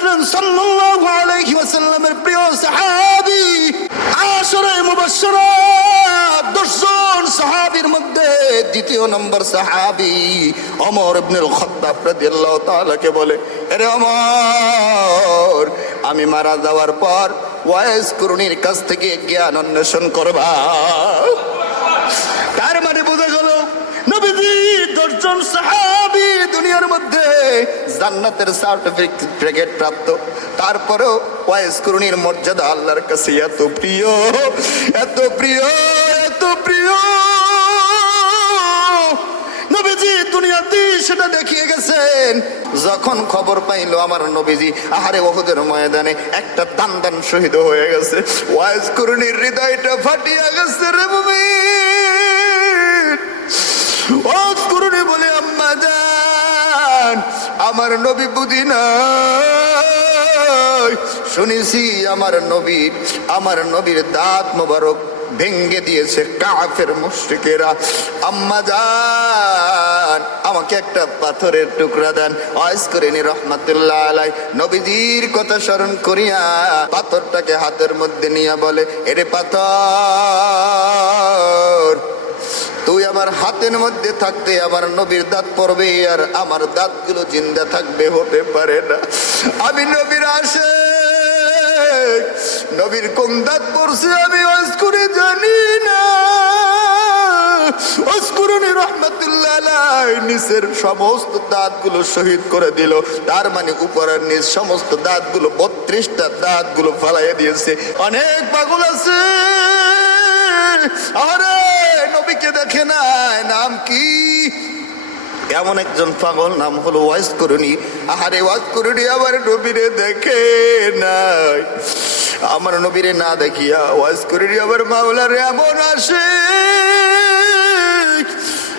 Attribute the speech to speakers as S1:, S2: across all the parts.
S1: সাল্লাল্লাহু আলাইহি ওয়াসাল্লামের প্রিয় সাহাবী আশরে দশজন সাহাবীর মধ্যে দ্বিতীয় নম্বর সাহাবী ওমর খাত্তাব রাদিয়াল্লাহু তাআলাকে বলে আরে ওমর, আমি মারা যাওয়ার পর ওয়াইস করুণীর কাছ থেকে জ্ঞান অন্বেষণ করবা। তার মানে বোঝা গেল, নবীজি দশজন সাহাবি দুনিয়ার মধ্যে জান্নাতের সার্টিফিকেট প্রাপ্ত। তারপরেও ওয়াইস করুণীর মর্যাদা আল্লাহর কাছে এত প্রিয় এত প্রিয় এত প্রিয়। নবীজি দুনিয়াতে সেটা দেখিয়ে গেছেন। যখন খবর পাইলো আমার নবীজি, আহারে ওহুদের ময়দানে একটা তান তান শহীদ হয়ে গেছে। ওয়াইজ করুণীর হৃদয়টা ফাটিয়া গেছে রে মুমিন। করুণী বলে, আম্মা জান আমার নবী না শুনেছি আমার নবীর আমার নবীর দাঁত মোবারক ভেঙ্গে দিয়েছে কাফের মুশরিকেরা। আম্মা জান, আমাকে একটা পাথরের টুকরা দেন অয়েস করে নি রহমাতুল্লাহ আলাই। নবীজির কথা স্মরণ করিয়া পাথরটাকে হাতের মধ্যে নিয়ে বলে, এরে পাথর তুই আমার হাতের মধ্যে থাকতে আমার নবীর দাঁত পড়বে আর আমার দাঁতগুলো জিন্দা থাকবে হতে পারে না। আমি নবীর আসে নবীর কোন দাঁত পড়ছে আমি অস্কুরে জানি না। নিচের সমস্ত দাঁতগুলো শহীদ করে দিল। তার মানে উপরের নিচ সমস্ত দাঁতগুলো, বত্রিশটা দাঁতগুলো ফালাইয়া দিয়েছে। অনেক পাগল আছে। আরে, নবীকে দেখে নাই, নাম কি? এমন একজন পাগল নাম হলো ওয়াইজ করুনি। আহারে ওয়াজ করুনি আমার নবীরে দেখে নাই। আমার নবীরে না দেখিয়া ওয়াজ করুনি আমার মাওলার এমন আসে।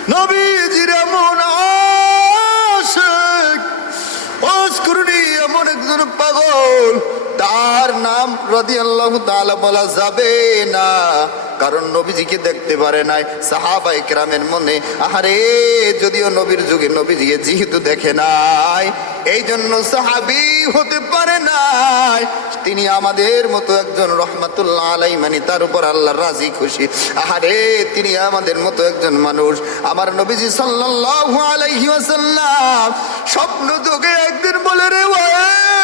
S1: নবীজির এমন আসে। ওয়াজ করুনি এমন একজন বলা যাবে না। কারণ নবীজিকে দেখতে পারে নাই সাহাবাই কেরামের মনে আহারে যদিও নবীর যুগে নবীজিকে যেহেতু দেখে নাই এই জন্য সাহাবি হতে পারে নাই। তিনি আমাদের মতো একজন রহমাতুল্লাহ আলাই মানে তার উপর আল্লাহ রাজি খুশি। আহারে তিনি আমাদের মতো একজন মানুষ। আমার নবীজি সাল্লাল্লাহু আলাইহি ওয়াসাল্লাম স্বপ্ন যোগে একদিন বলে রে ওয়াইস,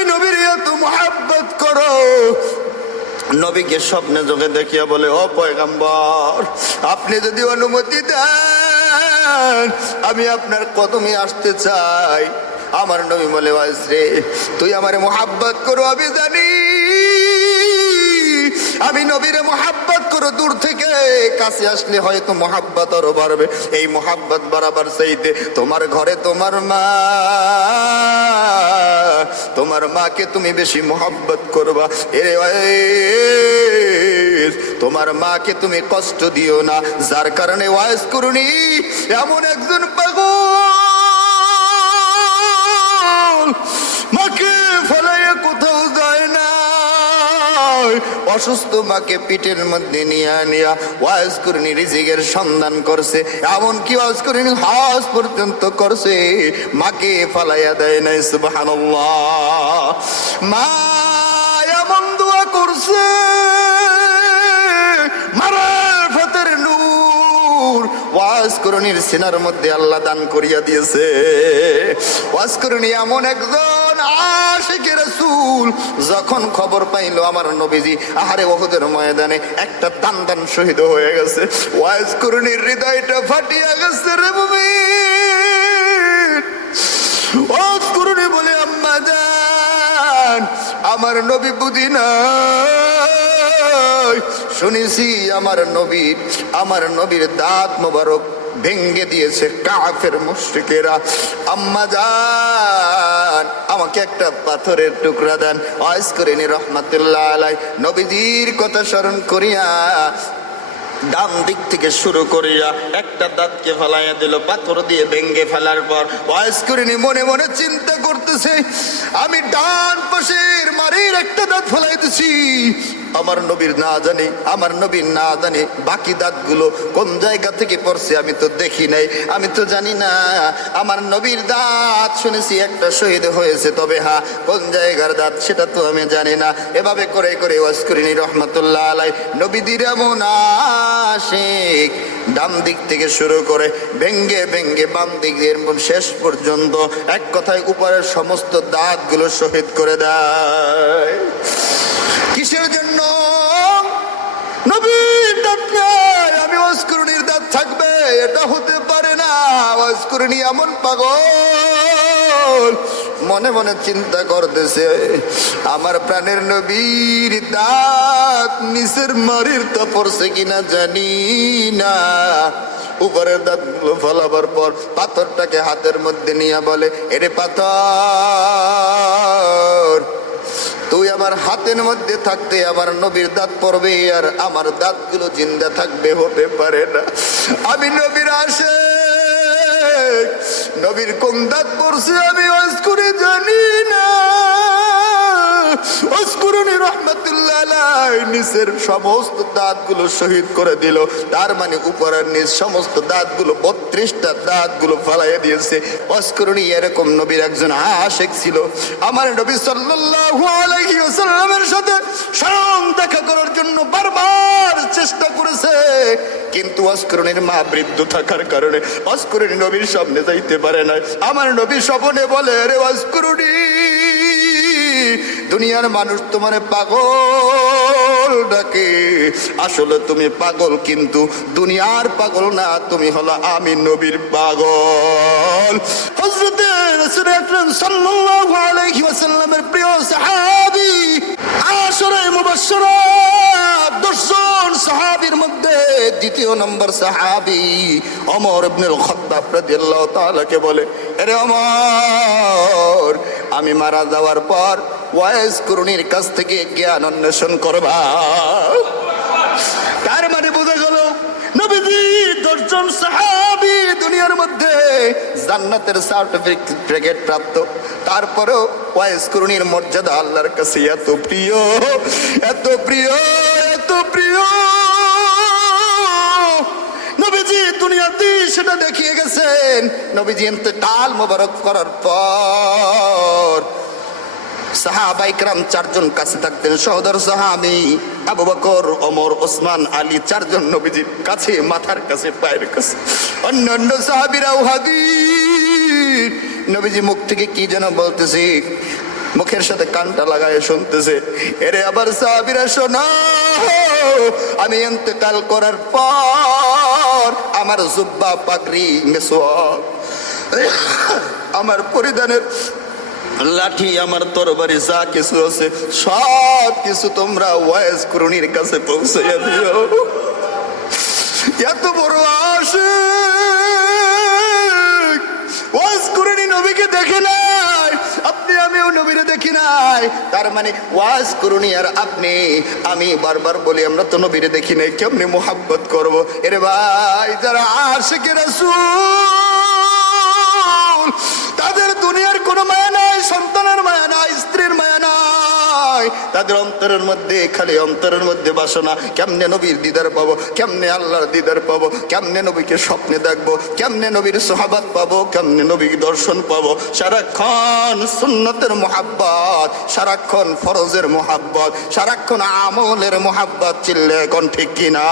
S1: তুমি নবীর এত মহাব্বত করো। নবীকে স্বপ্নে যোগে দেখিয়া বলে, ও পয়গাম্বর, আপনি যদি অনুমতি দেন, আমি আপনার কদমে আসতে চাই। আমার নবী বলে রে, তুই আমারে মোহাব্বত করো, আমি জানি। আমি নবীরে মোহাব্বত করো, দূর থেকে কাছে আসলে হয়তো মোহাব্বত আরও বাড়বে। এই মোহাব্বত বাড়াবার চাইতে তোমার ঘরে তোমার মা তোমার মাকে তুমি বেশি মোহাব্বত করবা। এরে তোমার মাকে তুমি কষ্ট দিও না। যার কারণে ওয়াইস করুনি, এমন একজন পাগল অসুস্থ মাকে পিঠের মধ্যে নিয়ে নিয়া ওয়াজ করিনি, রিজিকের সন্ধান করছে। এমন কি ওয়াজ করিনি হাজ পর্যন্ত করছে। মাকে ফালাইয়া দেয় নাই, সুবহানাল্লাহ। মা এমন দোয়া করছে মারা ওয়াজ করণীর সিনার মধ্যে আল্লাহ দান করিয়া দিয়েছে। ওয়াজ করণী এমন একজন যখন খবর পাইলো আমার নবীজি, আহারে ওহুদের ময়দানে একটা তান তান শহীদ হয়ে গেছে। ওয়াজ করণীর হৃদয়টা ফাটিয়া গেছে রে মুমিন। ওয়াজ করণী বলে, আম্মা জান, আমার নবী বুঝি না শুনেছি আমার নবীর আমার নবীর দাঁত মোবারক ভেঙ্গে দিয়েছে কাফের মুশরিকেরা। আম্মা জান আমাকে একটা পাথরের টুকরা দেন। অয়েস করে নি, রহমাতুল্লাহ আলাই নবীজির কথা স্মরণ করিয়া ডান দিক থেকে শুরু করিয়া একটা দাঁতকে ফেলাইয়া দিল, পাথর দিয়ে ভেঙ্গে ফেলার পর বয়স করিনি মনে মনে চিন্তা করতেছে, আমি ডান পাশের মারির একটা দাঁত ফেলাইতেছি আমার নবীর না জানি, আমার নবীর না জানি, বাকি দাঁতগুলো কোন জায়গা থেকে পড়ছে আমি তো দেখি নাই। আমি তো জানি না, আমার নবীর দাঁত শুনেছি একটা শহীদ হয়েছে, তবে হ্যাঁ কোন জায়গার দাঁত সেটা তো আমি জানি না। এভাবে করে করে ওয়াসকরিনী রহমতুল্লাহ আলাই নবীদের এমন আশিক, ডান দিক থেকে শুরু করে ভেঙ্গে ভেঙ্গে বাম দিক দিয়ে শেষ পর্যন্ত এক কথায় উপরের সমস্ত দাঁতগুলো শহীদ করে দেয়। কিসের জন্য? নবীর দাঁত আমি অস্করণীর দাঁত থাকবে, এটা হতে পারে না। অস্করণী এমন পাগল। মনে মনে চিন্তা করতেছে, আমার প্রাণের নবীর দাঁত নিচের মারির তো পড়ছে কিনা জানি না। উপরের দাঁতগুলো ফলাবার পর পাথরটাকে হাতের মধ্যে নিয়ে বলে, এরে পাথর তুই আমার হাতের মধ্যে থাকতে আমার নবীর দাঁত পড়বে আর আমার দাঁতগুলো জিন্দা থাকবে হতে পারে না। আমি নবীর আসে নবীর কোন দাঁত পড়ছে আমি করে জানি না। নিচের সমস্ত দাঁতগুলো শহীদ করে দিল। তার মানে উপরের নিচ সমস্ত দাঁতগুলো, বত্রিশটা দাঁতগুলো ফালাইয়া দিয়েছে। অস্কুরণী এরকম নবীর একজন আশেক ছিল। আমার নবী সাল্লাল্লাহু আলাইহি ওয়াসাল্লামের সাথে স্বয়ং দেখা করার জন্য বারবার চেষ্টা করেছে। কিন্তু অস্করণীর মা বৃদ্ধ থাকার কারণে অস্করণী নবীর সামনে যাইতে পারে না আমার নবী স্বপনে বলে, রে অস্করণী দুনিয়ার মানুষ তোমার পাগল ডাকে। আসলে তুমি পাগল, কিন্তু দুনিয়ার পাগল না, তুমি হলো আমি নবীর পাগল। হযরতে রাসূল আকরাম সাল্লাল্লাহু প্রিয় সাহাবী আশরে মুবাশশারা, দশজন সাহাবীর মধ্যে দ্বিতীয় নম্বর সাহাবী ওমর ইবনুল খাত্তাব রাদিয়াল্লাহু তাআলাকে বলে আরে ওমর, আমি মারা যাওয়ার পর ওয়াইস করুণীর কাছ থেকে জ্ঞান অন্বেষণ করবা। তার মানে বোঝা গেল, নবীজি দশজন সাহাবি দুনিয়ার মধ্যে জান্নাতের সার্টিফিকেট প্রাপ্ত। তারপরেও ওয়াইস করুণীর মর্যাদা আল্লাহর কাছে এত প্রিয় এত প্রিয় এত প্রিয়। নবীজি দুনিয়াতে সেটা দেখিয়ে গেছেন। নবীজি ইন্তেকাল মোবারক করার পর সাহাবাইকরাম চারজন কাছে থাকতেন। সহদর সাহাবি আবু বকর, ওমর, ওসমান, আলী চারজন নবীজির কাছে, মাথার কাছে, পায়ের কাছে। অন্যান্য সাহাবিরাও হাদির নবীজি মুখ থেকে কি যেন বলতেছে, মুখের সাথে কানটা লাগায় শুনতেছে, এরে আবার সাহাবিরা, শোনা, আমি ইন্তেকাল করার পর আমার জুব্বা পাগড়ি মেসোয়াক আমার পরিধানের লাঠি আমার তরবারি যা কিছু আছে, সব কিছু তোমরা ওয়াইজ করুণীর কাছে পৌঁছাইয়া দিও। এত বড় আসে ওয়াজ করুণী নবীকে দেখে নাই, আপনি আমিও নবীরে দেখি নাই। তার মানে ওয়াজ করুণী আর আপনি, আমি বারবার বলি, আমরা তো নবীরে দেখি নাই, কেমনি মোহাব্বত করব? এরে ভাই, যারা আশেকের রাসূল তাদের অন্তরের মধ্যে, খালি অন্তরের মধ্যে বাসনা। কেমনে নবীর দিদার পাবো? কেমনে আল্লাহর দিদার পাবো? কেমনে নবীকে স্বপ্নে দেখব? কেমনে নবীর সোহাবাত পাবো? কেমনে নবীর দর্শন পাবো? সারাক্ষণ সুন্নতের মোহাব্বত, সারাক্ষণ ফরজের মোহাব্বত, সারাক্ষণ আমলের মোহাব্বত চিল্লে কণ্ঠে কিনা?